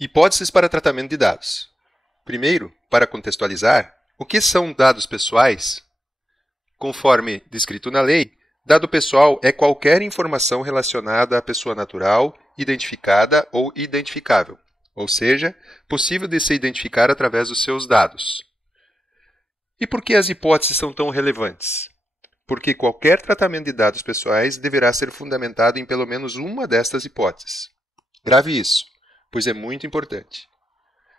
Hipóteses para tratamento de dados. Primeiro, para contextualizar, o que são dados pessoais? Conforme descrito na lei, dado pessoal é qualquer informação relacionada à pessoa natural, identificada ou identificável, ou seja, possível de se identificar através dos seus dados. E por que as hipóteses são tão relevantes? Porque qualquer tratamento de dados pessoais deverá ser fundamentado em pelo menos uma destas hipóteses. Grave isso, pois é muito importante.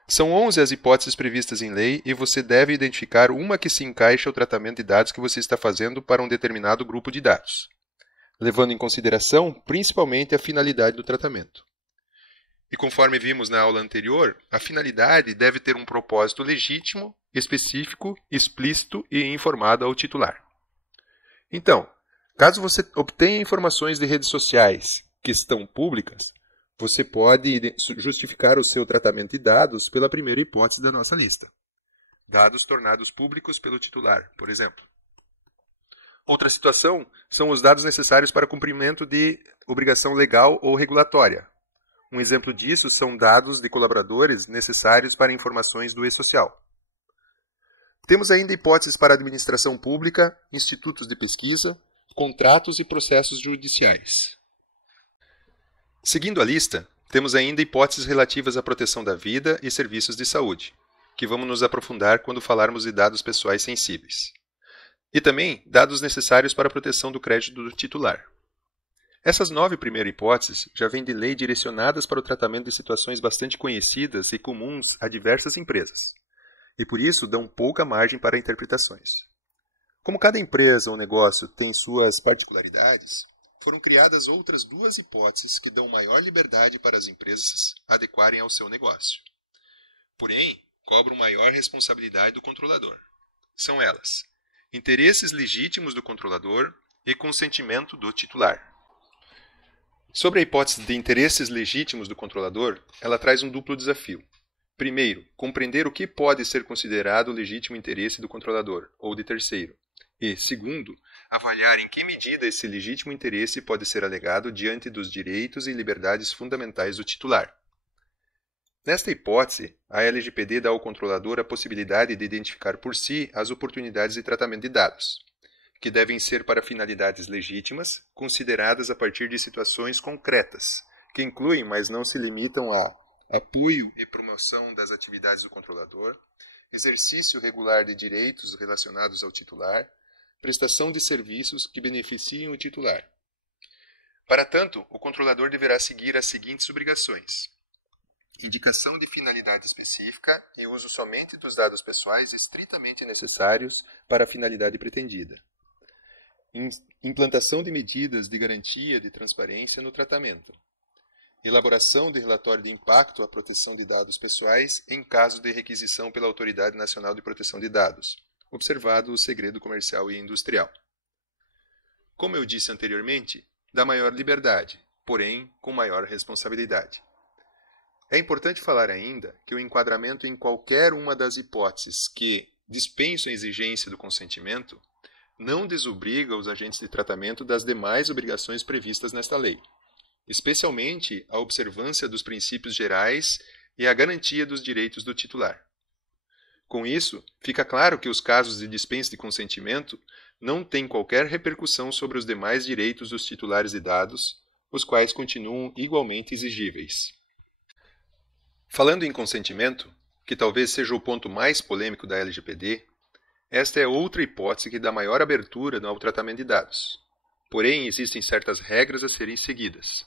São 11 as hipóteses previstas em lei e você deve identificar uma que se encaixa ao tratamento de dados que você está fazendo para um determinado grupo de dados, levando em consideração principalmente a finalidade do tratamento. E conforme vimos na aula anterior, a finalidade deve ter um propósito legítimo, específico, explícito e informado ao titular. Então, caso você obtenha informações de redes sociais que estão públicas, você pode justificar o seu tratamento de dados pela primeira hipótese da nossa lista. Dados tornados públicos pelo titular, por exemplo. Outra situação são os dados necessários para cumprimento de obrigação legal ou regulatória. Um exemplo disso são dados de colaboradores necessários para informações do e-social. Temos ainda hipóteses para administração pública, institutos de pesquisa, contratos e processos judiciais. Seguindo a lista, temos ainda hipóteses relativas à proteção da vida e serviços de saúde, que vamos nos aprofundar quando falarmos de dados pessoais sensíveis. E também dados necessários para a proteção do crédito do titular. Essas 9 primeiras hipóteses já vêm de lei direcionadas para o tratamento de situações bastante conhecidas e comuns a diversas empresas, e por isso dão pouca margem para interpretações. Como cada empresa ou negócio tem suas particularidades, foram criadas outras 2 hipóteses que dão maior liberdade para as empresas adequarem ao seu negócio. Porém, cobram maior responsabilidade do controlador. São elas: interesses legítimos do controlador e consentimento do titular. Sobre a hipótese de interesses legítimos do controlador, ela traz um duplo desafio. Primeiro, compreender o que pode ser considerado o legítimo interesse do controlador ou de terceiro. E, segundo, avaliar em que medida esse legítimo interesse pode ser alegado diante dos direitos e liberdades fundamentais do titular. Nesta hipótese, a LGPD dá ao controlador a possibilidade de identificar por si as oportunidades de tratamento de dados, que devem ser para finalidades legítimas, consideradas a partir de situações concretas, que incluem, mas não se limitam a apoio e promoção das atividades do controlador, exercício regular de direitos relacionados ao titular, prestação de serviços que beneficiem o titular. Para tanto, o controlador deverá seguir as seguintes obrigações: indicação de finalidade específica e uso somente dos dados pessoais estritamente necessários para a finalidade pretendida. Implantação de medidas de garantia de transparência no tratamento. Elaboração de relatório de impacto à proteção de dados pessoais em caso de requisição pela Autoridade Nacional de Proteção de Dados, observado o segredo comercial e industrial. Como eu disse anteriormente, dá maior liberdade, porém com maior responsabilidade. É importante falar ainda que o enquadramento em qualquer uma das hipóteses que dispensam a exigência do consentimento não desobriga os agentes de tratamento das demais obrigações previstas nesta lei, especialmente a observância dos princípios gerais e a garantia dos direitos do titular. Com isso, fica claro que os casos de dispensa de consentimento não têm qualquer repercussão sobre os demais direitos dos titulares de dados, os quais continuam igualmente exigíveis. Falando em consentimento, que talvez seja o ponto mais polêmico da LGPD, esta é outra hipótese que dá maior abertura ao tratamento de dados. Porém, existem certas regras a serem seguidas.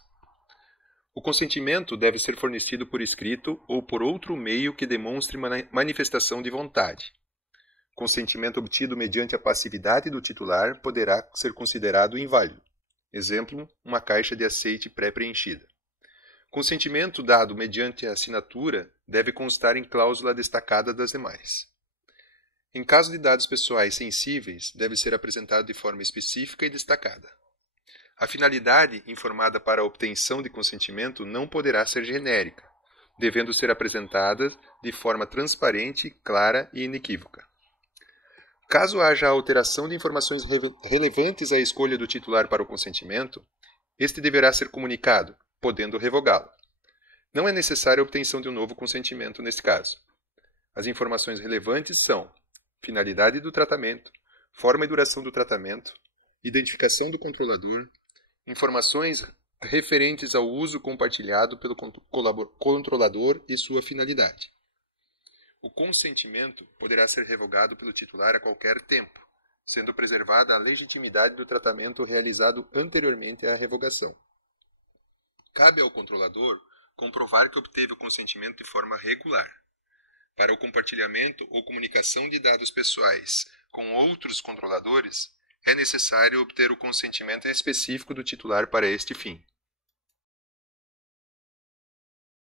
O consentimento deve ser fornecido por escrito ou por outro meio que demonstre manifestação de vontade. Consentimento obtido mediante a passividade do titular poderá ser considerado inválido. Exemplo, uma caixa de aceite pré-preenchida. Consentimento dado mediante a assinatura deve constar em cláusula destacada das demais. Em caso de dados pessoais sensíveis, deve ser apresentado de forma específica e destacada. A finalidade informada para a obtenção de consentimento não poderá ser genérica, devendo ser apresentada de forma transparente, clara e inequívoca. Caso haja alteração de informações relevantes à escolha do titular para o consentimento, este deverá ser comunicado, podendo revogá-lo. Não é necessária a obtenção de um novo consentimento neste caso. As informações relevantes são finalidade do tratamento, forma e duração do tratamento, identificação do controlador, informações referentes ao uso compartilhado pelo controlador e sua finalidade. O consentimento poderá ser revogado pelo titular a qualquer tempo, sendo preservada a legitimidade do tratamento realizado anteriormente à revogação. Cabe ao controlador comprovar que obteve o consentimento de forma regular. Para o compartilhamento ou comunicação de dados pessoais com outros controladores, é necessário obter o consentimento específico do titular para este fim.